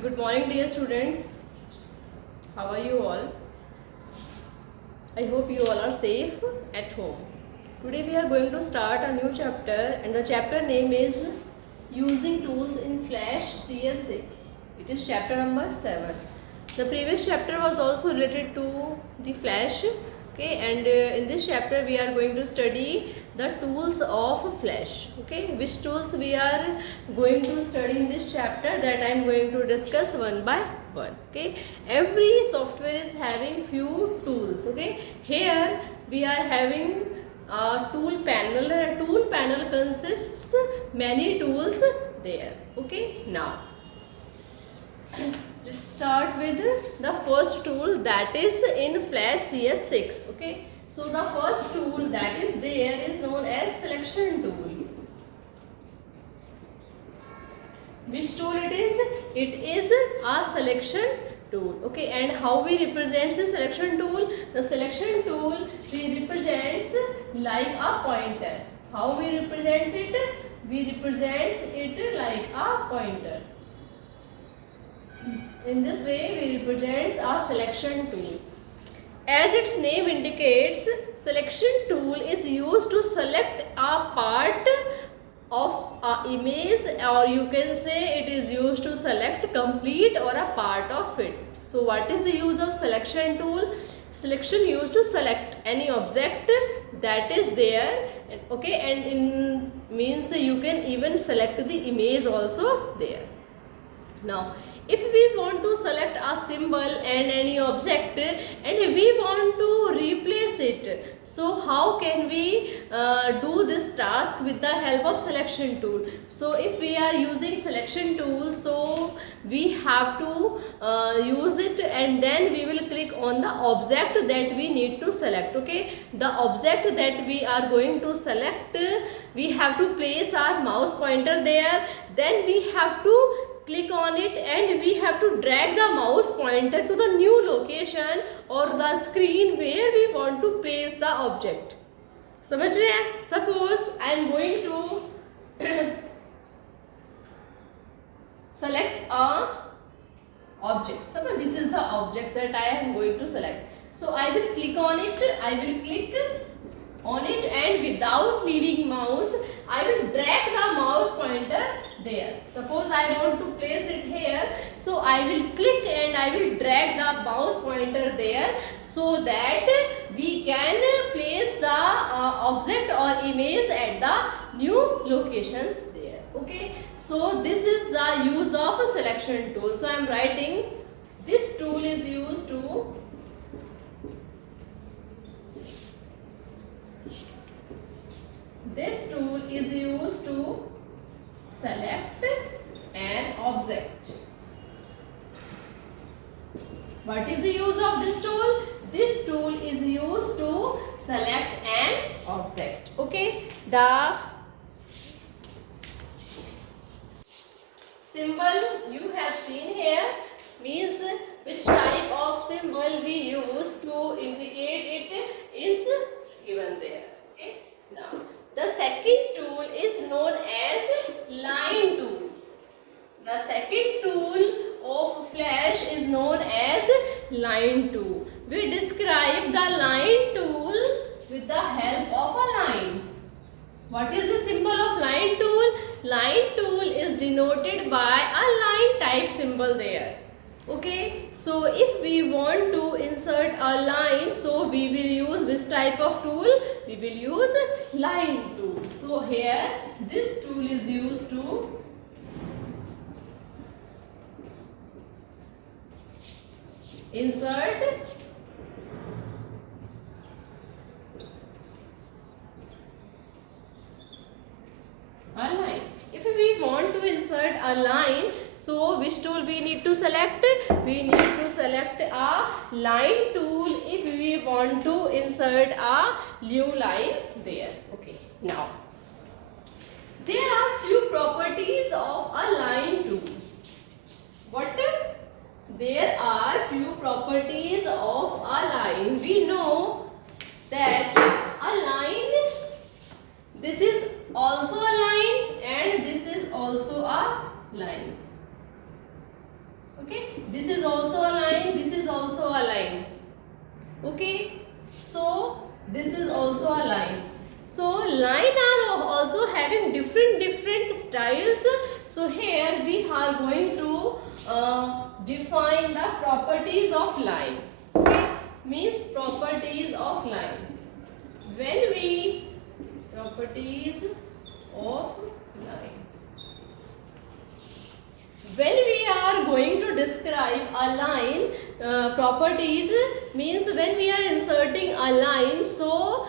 Good morning, dear students. How are you all? I hope you all are safe at home. Today we are going to start a new chapter, and the chapter name is Using Tools in Flash CS6. It is chapter number 7. The previous chapter was also related to the Flash. Okay, and in this chapter we are going to study the tools of Flash. Okay, which tools we are going to study in this chapter, that I am going to discuss one by one. Okay, every software is having few tools. Okay, here we are having a tool panel. A tool panel consists many tools there. Okay, now let's start with the first tool, that is in Flash CS6. Okay, so the first tool that is there is known as selection tool. Which tool it is? It is a selection tool. Okay, and how we represent the selection tool? The selection tool we represents like a pointer. How we represent it? We represent it like a pointer. In this way we represent a selection tool. As its name indicates, selection tool is used to select a part of a image, or you can say it is used to select complete or a part of it. So what is the use of selection tool? Selection used to select any object that is there. Okay, and in means you can even select the image also there. Now if we want to select a symbol and any object and we want to replace it, so how can we do this task with the help of selection tool? So if we are using selection tool, so we have to use it, and then we will click on the object that we need to select. Okay, the object that we are going to select, we have to place our mouse pointer there, then we have to click on it, and we have to drag the mouse pointer to the new location or the screen where we want to place the object. समझ रहे हैं? Suppose I am going to select a object. Suppose this is the object that I am going to select. So I will click on it. I will click on it, and without leaving mouse, I will drag the mouse pointer there. Suppose I want to place it here, so I will click and I will drag the mouse pointer there, so that we can place the object or image at the new location there. Okay, so this is the use of a selection tool. So I am writing, this tool is used to select an object. What is the use of this tool? This tool is used to select an object. Okay, the symbol you have seen here means which type of symbol we use to indicate it is given there. Okay, now the second tool is known as line tool. The second tool of Flash is known as line tool. We describe the line tool with the help of a line. What is the symbol of line tool? Line tool is denoted by a line type symbol there. Okay, so if we want to insert a line, so we will use which type of tool? We will use line tool. So here this tool is used to insert a line. If we want to insert a line, so which tool we need to select? We need to select a line tool if we want to insert a new line there. Okay, now there are few properties of a line tool. What? There are few properties of a line. We know that a line, this is also a line and this is also a line. Okay, this is also a line, this is also a line. Okay, so this is also a line. So line are also having different styles. So here we are going to define the properties of line. Okay, means properties of line. When we properties of line. When we are going to describe a line, properties means when we are inserting a line, so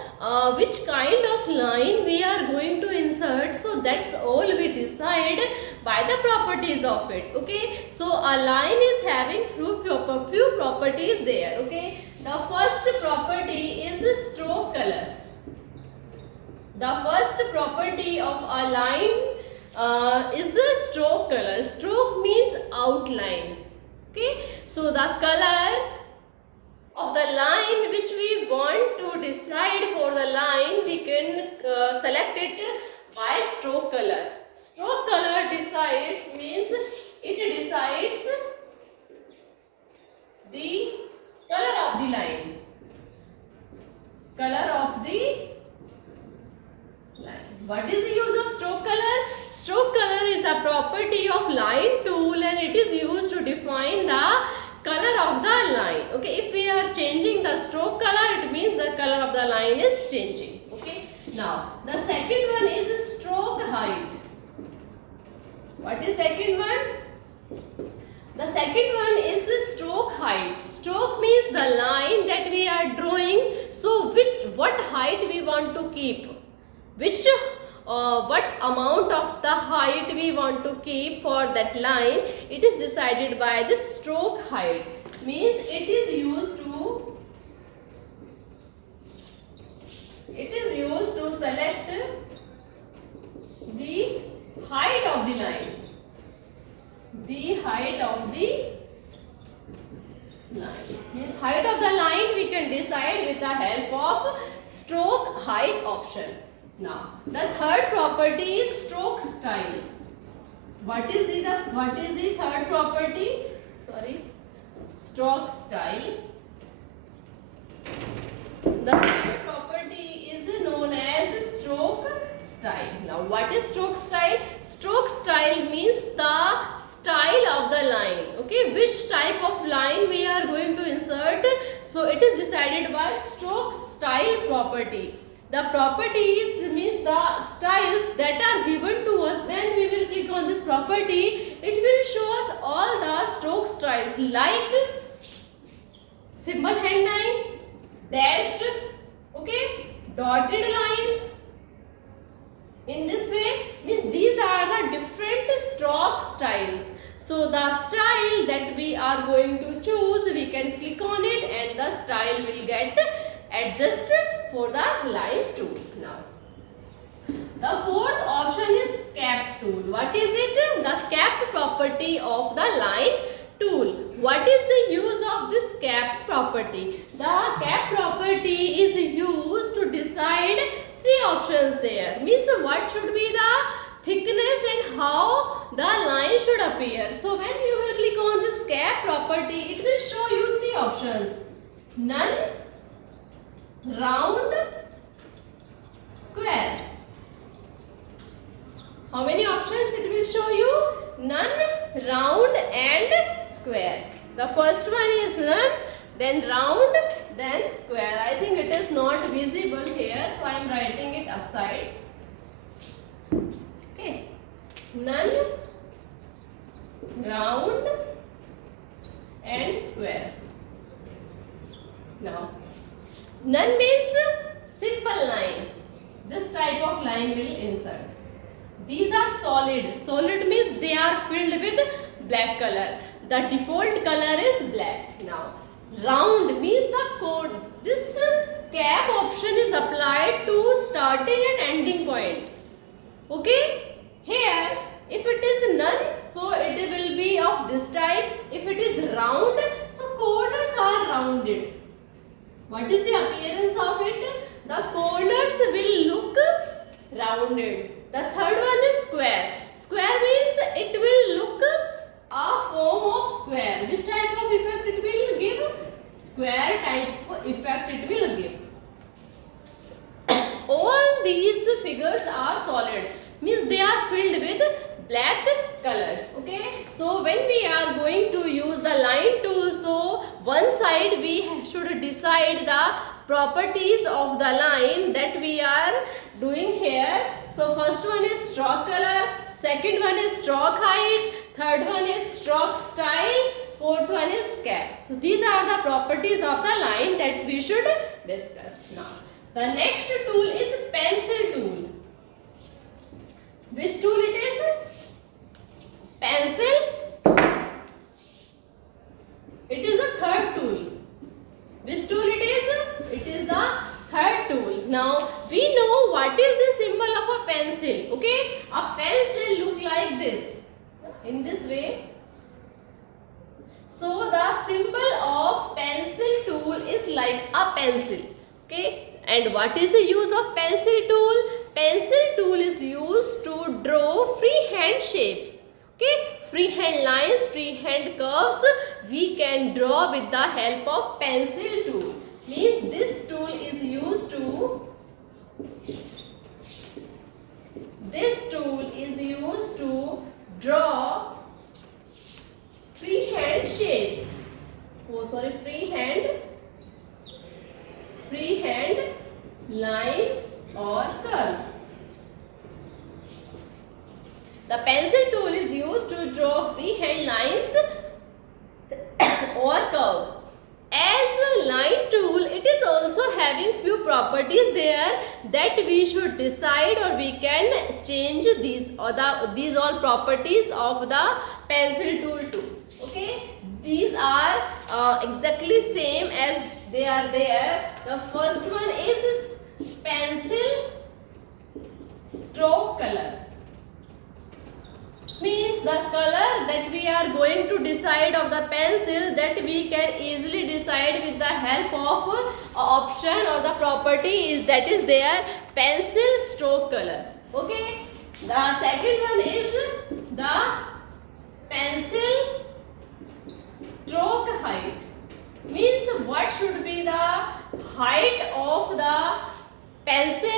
which kind of line we are going to insert, so that's all we decide by the properties of it. Okay, so a line is having few properties there. Okay, the first property is stroke color. The first property of a line is the stroke color. Stroke means outline. Okay, so the color of the line which we want to decide for the line, we can select it by stroke color. Stroke color decides means it decides the color of the line. Color of the line. What is the use of stroke color? Stroke color is a property of line tool and it is used to define the color of the line. Okay, if we are changing the stroke color, it means the color of the line is changing. Okay, now the second one is stroke height. What is second one? The second one is the stroke height. Stroke means the line that we are drawing. So what height we want to keep? What amount of the height we want to keep for that line, it is decided by the stroke height. Means it is used to select the height of the line. The height of the line. Means height of the line we can decide with the help of stroke height option. Now, the third property is stroke style. What is the third property? Sorry, stroke style. The third property is known as stroke style. Now, what is stroke style? Stroke style means the style of the line. Okay, which type of line we are going to insert? So, it is decided by stroke style property. The properties means the styles that are given to us. When we will click on this property, it will show us all the stroke styles like simple hand line, dashed, okay, dotted lines. In this way, means these are the different stroke styles. So the style that we are going to choose, we can click on it and the style will get adjusted for the line tool. Now, the fourth option is cap tool. What is it? The cap property of the line tool. What is the use of this cap property? The cap property is used to decide three options there. Means what should be the thickness and how the line should appear. So when you will click on this cap property, it will show you three options. None, round, square. How many options it will show you? None, round and square. The first one is none, then round, then square. I think it is not visible here, so I am writing it upside. Okay. None, round and square. Now, none means simple line. This type of line will insert. These are solid. Solid means they are filled with black color. The default color is black. Now, round means the code. This cap option is applied to starting and ending point. Okay? Here, if it is none, so it will be of this type. If it is round, so corners are rounded. What is the appearance of it? The corners will look rounded. The third one is square. Square means it will look a form of square. the line tool, so one side we should decide the properties of the line that we are doing here. So first one is stroke color, second one is stroke height, third one is stroke style, fourth one is cap. So these are the properties of the line that we should discuss now. The next tool is pencil tool. Which tool it is? Pencil. It is the third tool. Which tool it is? It is the third tool. Now we know what is the symbol of a pencil. Okay, a pencil look like this, in this way. So the symbol of pencil tool is like a pencil. Okay, and what is the use of pencil tool? Pencil tool is used to draw freehand shapes. Okay, freehand lines, freehand curves we can draw with the help of pencil tool. Means this tool is used to draw freehand shapes. Freehand lines or curves. The pencil tool is used to draw freehand lines or curves. As a line tool, it is also having few properties there that we should decide, or we can change these all properties of the pencil tool too. Okay, these are exactly same as they are there. The first one is pencil stroke color. Means the color that we are going to decide of the pencil, that we can easily decide with the help of option or the property is that is there, pencil stroke color. Okay, the second one is the pencil stroke height. Means what should be the height of the pencil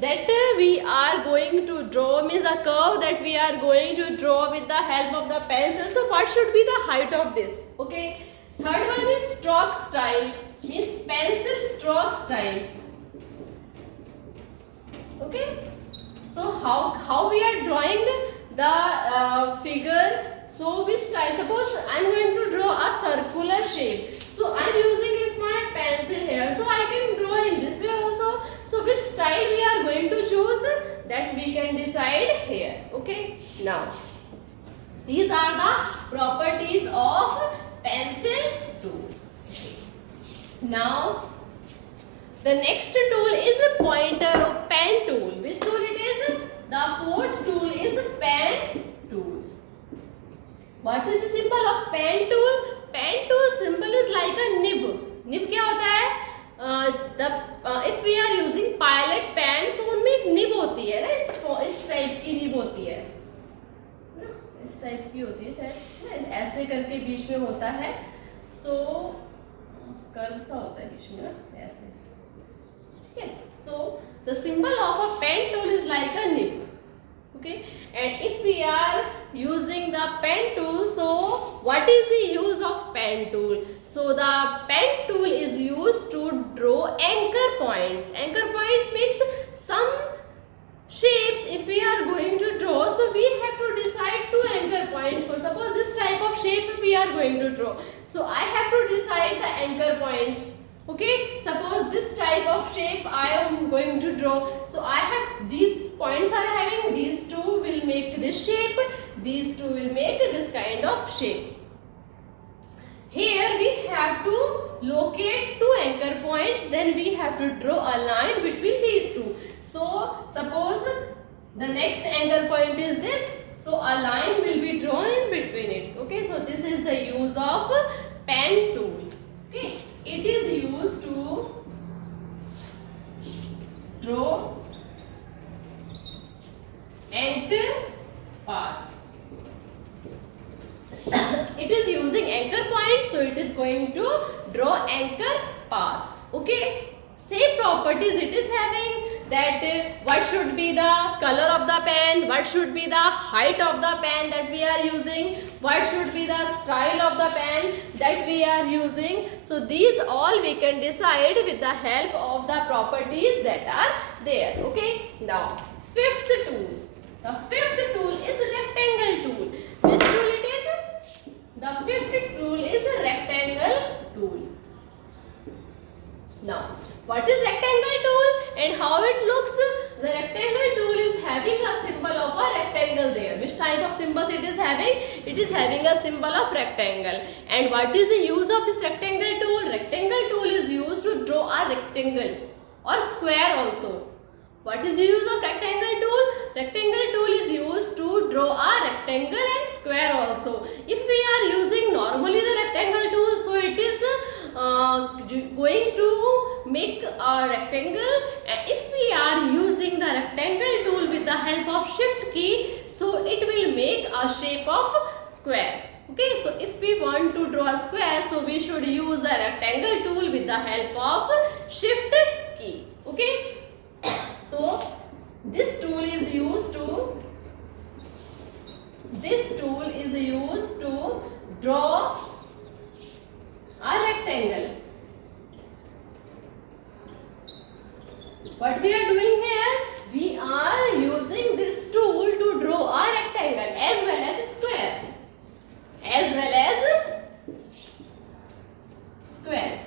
that we are going to draw, means the curve that we are going to draw with the help of the pencil. So what should be the height of this? Okay, third one is stroke style, means pencil stroke style. Okay, so how we are drawing the figure? So which style? Suppose I am going to draw a circular shape, so I am using my pencil here, so I can draw in this way also. So which style we are going to choose, that we can decide here. Okay, now these are the properties of pencil tool. Now the next tool is a pointer or pen tool. Which tool it is? The fourth tool is pen tool. What is the symbol of pen tool? Pen tool symbol is like a nib. Nib क्या होता है? If we are using pilot pen, so उनमें एक nib होती है ना, इस type की निब होती है ना, इस टाइप की होती है शायद, ऐसे करके बीच में होता है, सो कर्व सा होता है बीच में ना, ऐसे. ठीक है, so the symbol of a pen tool is like a nib. Okay, and if we are using the pen tool, so what is the use of pen tool? So the pen tool is used to draw anchor points. Anchor points means some shapes if we are going to draw, so we have to decide two anchor points. For suppose this type of shape we are going to draw, so I have to decide the anchor points. Okay, suppose this type of shape I am going to draw, so I have these points are having, these two will make this shape, these two will make this kind of shape. Here we have to locate two anchor points, then we have to draw a line between these two. So suppose the next anchor point is this, so a line will be drawn in between it. Okay, so this is the use of pen tool. Okay, it is used to draw anchor paths. It is using anchor points, so it is going to draw anchor paths. Okay, same properties it is having. that what should be the color of the pen, what should be the height of the pen that we are using, what should be the style of the pen that we are using. So these all we can decide with the help of the properties that are there. Okay. Now fifth tool. The fifth tool is rectangle tool. Which tool it is? The fifth tool is a rectangle tool. Now, what is rectangle tool and how it looks? The rectangle tool is having a symbol of a rectangle there. Which type of symbols it is having? It is having a symbol of rectangle. And what is the use of this rectangle tool? Rectangle tool is used to draw a rectangle or square also. What is the use of rectangle tool? Rectangle tool is used to draw a rectangle and square also. If we are using normally the rectangle tool, so it is going to make a rectangle. If we are using the rectangle tool with the help of shift key, so it will make a shape of square. Okay, so if we want to draw a square, so we should use the rectangle tool with the help of shift key. Okay. So this tool is used to draw a rectangle. What we are doing here? We are using this tool to draw a rectangle as well as square.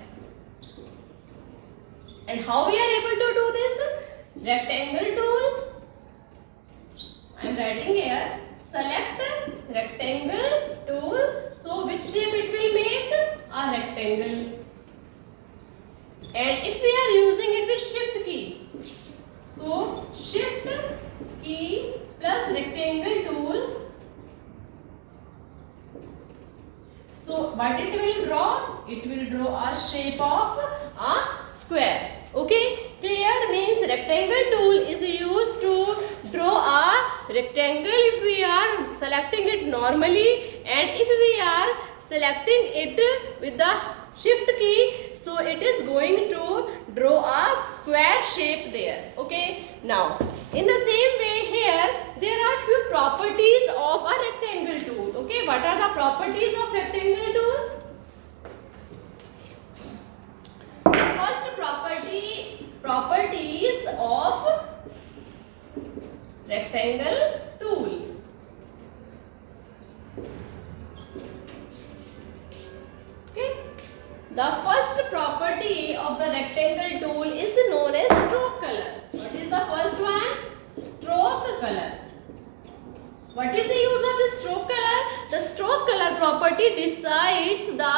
And how we are able to do this? Rectangle tool. I am writing here. Select rectangle tool. So which shape it will make? A rectangle. And if we are using it with shift key, so shift key plus rectangle tool. So what it will draw? It will draw a shape of a square. Okay, clear? Means rectangle tool is used to draw a rectangle if we are selecting it normally, and if we are selecting it with the shift key, so it is going to draw a square shape there. Okay, now in the same way here there are few properties of a rectangle tool. Okay, what are the properties of rectangle tool? First properties of rectangle tool. Okay. The first property of the rectangle tool is known as stroke color. What is the first one? Stroke color. What is the use of the stroke color? The stroke color property decides the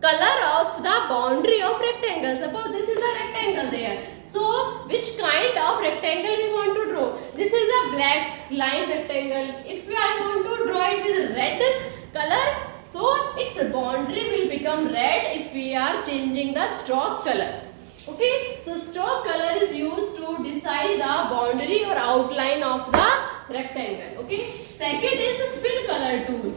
color of the boundary of rectangle. Suppose this is a rectangle there. So which kind of rectangle we want to draw? This is a black line rectangle. If I want to draw it with red color, so its boundary will become red if we are changing the stroke color. Okay, so stroke color is used to decide the boundary or outline of the rectangle. Okay, second is the fill color tool.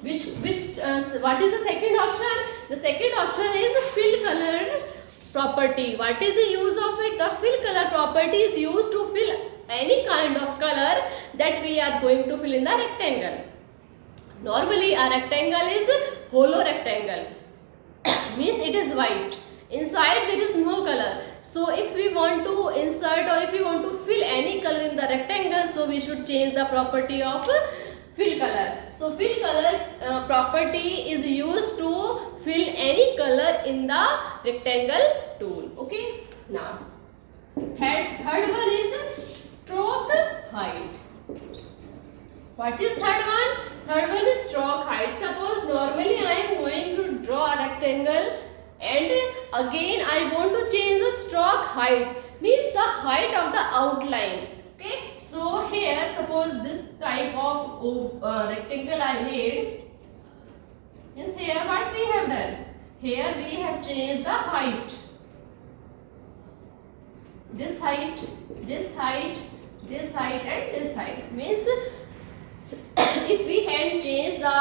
What is the second option? The second option is the fill color property. What is the use of it? The fill color property is used to fill any kind of color that we are going to fill in the rectangle. Normally a rectangle is hollow rectangle. Means it is white. Inside there is no color. So if we want to insert or if we want to fill any color in the rectangle, so we should change the property of fill color. So fill color property is used to fill any color in the rectangle tool. Okay. Now third one is stroke height. What is third one? Third one is stroke height. Suppose normally I am going to draw a rectangle and again I want to change the stroke height. Means the height of the outline. Okay. So here suppose this type of rectangle I made. Means here what we have done? Here we have changed the height. This height, this height, this height and this height. Means if we had changed the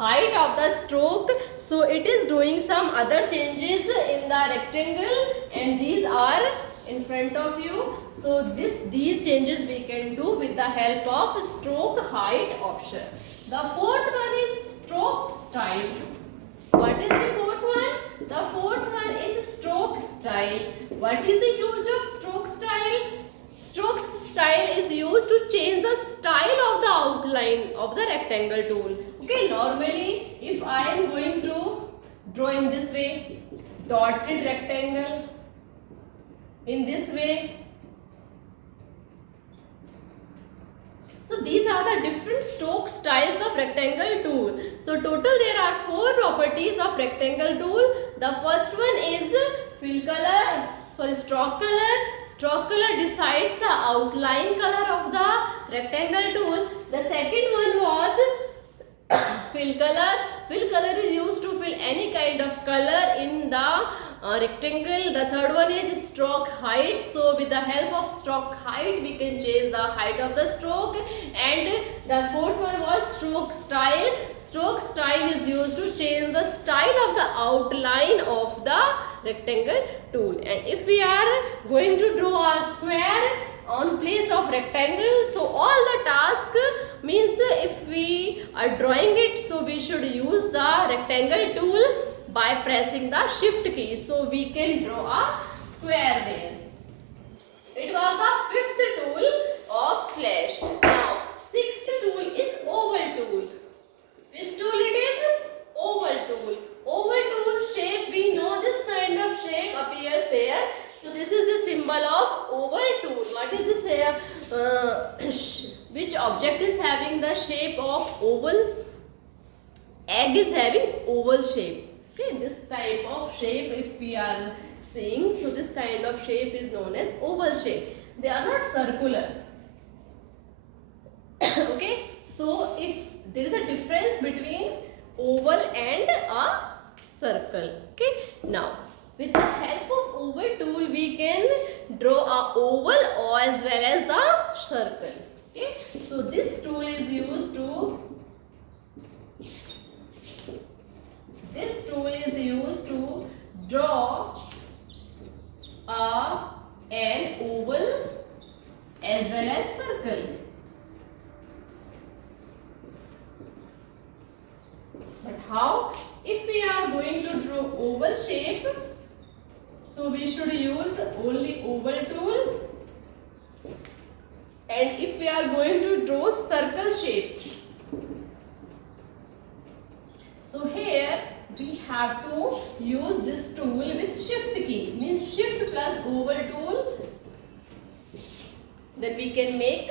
height of the stroke. So it is doing some other changes in the rectangle, and these are in front of you. So these changes we can do with the help of stroke height option. The fourth one is stroke style. What is the fourth one? The fourth one is stroke style. What is the use of stroke style? Stroke style is used to change the style of the outline of the rectangle tool. Okay, normally if I am going to draw in this way, dotted rectangle, in this way. So these are the different stroke styles of rectangle tool. So total there are 4 properties of rectangle tool. The first one is fill color. Stroke color. Stroke color decides the outline color of the rectangle tool. The second one was fill color. Fill color is used to fill any kind of color in the rectangle. The third one is stroke height. So with the help of stroke height we can change the height of the stroke. And the fourth one was stroke style. Stroke style is used to change the style of the outline of the rectangle tool. And if we are going to draw a square on place of rectangle, so all the task means if we are drawing it, so we should use the rectangle tool by pressing the shift key. So we can draw a square there. It was the fifth tool of flash. Now sixth tool is oval tool. Which tool it is? Oval tool. Oval tool shape, we know this kind of shape appears there. So this is the symbol of oval tool. What is this? Which object is having the shape of oval? Egg is having oval shape. Okay, this type of shape if we are seeing, so this kind of shape is known as oval shape. They are not circular. Okay, so if there is a difference between oval and a circle. Okay, now with the help of oval tool we can draw a oval as well as the circle. Okay, so this tool is used to draw an oval as well as circle. But how? If we are going to draw oval shape, so we should use only oval tool. And if we are going to draw circle shape, so here we have to use this tool with shift key, means shift plus oval tool, then we can make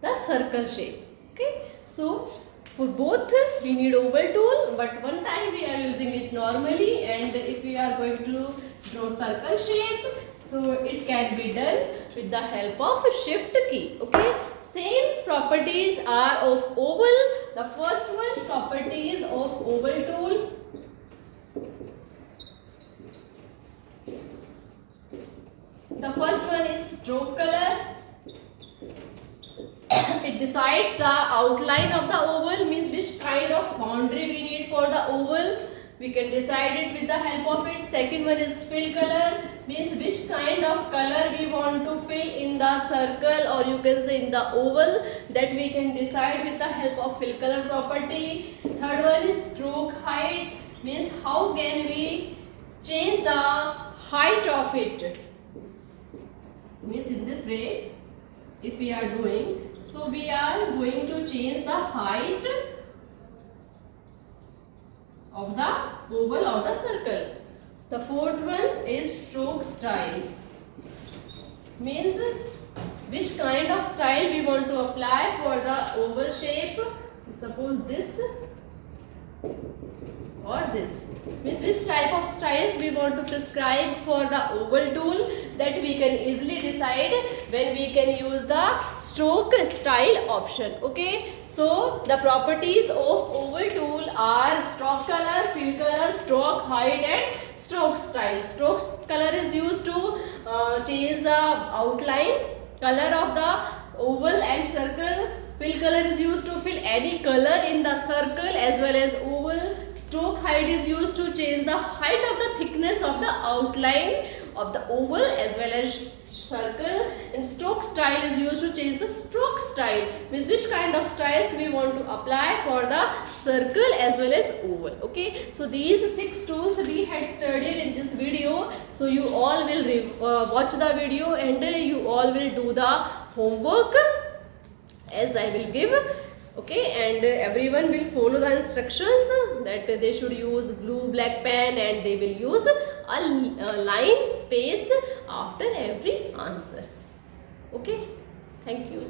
the circle shape. Okay, so for both we need oval tool, but one time we are using it normally, and if we are going to draw circle shape, so it can be done with the help of shift key. Okay, same properties are of oval. The first one, properties of oval tool. The first one is stroke color. It decides the outline of the oval, means which kind of boundary we need for the oval. We can decide it with the help of it. Second one is fill color, means which kind of color we want to fill in the circle, or you can say in the oval, that we can decide with the help of fill color property. Third one is stroke height, means how can we change the height of it, means in this way if we are doing, so we are going to change the height of the oval or the circle. The fourth one is stroke style, means which kind of style we want to apply for the oval shape. Suppose this or this, means which type of styles we want to prescribe for the oval tool, that we can easily decide when we can use the stroke style option. Okay, so the properties of oval tool are stroke color, fill color, stroke height and stroke style. Stroke color is used to change the outline color of the oval and circle. Fill color is used to fill any color in the circle as well as oval. Stroke height is used to change the height of the thickness of the outline of the oval as well as circle. And stroke style is used to change the stroke style, means which kind of styles we want to apply for the circle as well as oval. Okay, so these 6 tools we had studied in this video. So you all will watch the video and you all will do the homework as I will give. Okay, and everyone will follow the instructions that they should use blue black pen and they will use a line space after every answer. Okay, thank you.